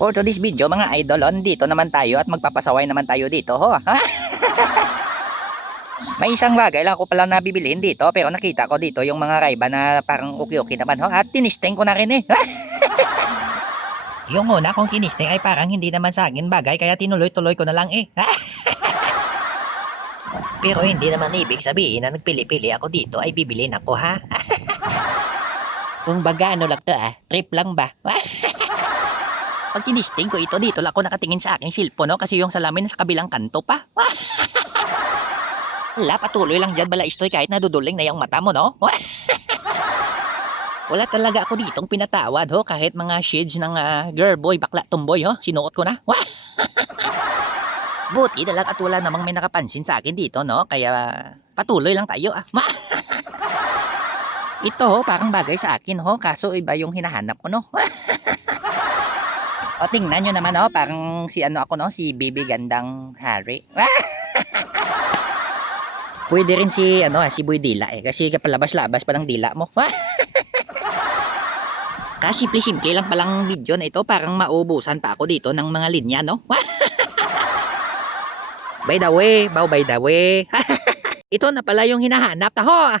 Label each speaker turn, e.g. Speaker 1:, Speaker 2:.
Speaker 1: For today's video mga idol, on dito naman tayo at magpapasaway naman tayo dito ho. May isang bagay lang ako pala nabibilhin dito pero nakita ko dito yung mga rayba na parang okay-okay naman ho at tinisting ko na rin eh. yung una kong tinisting ay parang hindi naman sa akin bagay kaya tinuloy-tuloy ko na lang eh. pero hindi naman ibig sabihin na nagpili-pili ako dito ay bibilin ako ha. Kung baga ano lang to ah, trip lang ba? Pag tinisting ko ito, dito ako nakatingin sa aking silpo, no? Kasi yung salamin nasa kabilang kanto pa. Wala, patuloy lang dyan bala istoy kahit naduduling na yung mata mo, no? Wala talaga ako ditong pinatawad, ho? Kahit mga shades ng ah, girl boy, bakla, tomboy, ho? Sinuot ko na. Buti na lang at wala namang may nakapansin sa akin dito, no? Kaya patuloy lang tayo, ah. Ma! Ito, ho, parang bagay sa akin, ho? Kaso iba yung hinahanap ko, no? O tingnan nyo naman oh, parang si ano ako no, si Bibi Gandang Harry. Pwede rin si ano, ah, si Boy Dila eh kasi kapalabas-labas pa ng dila mo. Kasi simple-simple lang palang video na ito, parang maubusan pa ako dito ng mga linya, no? by the way, bow by the way. ito na pala yung hinahanap. Taho!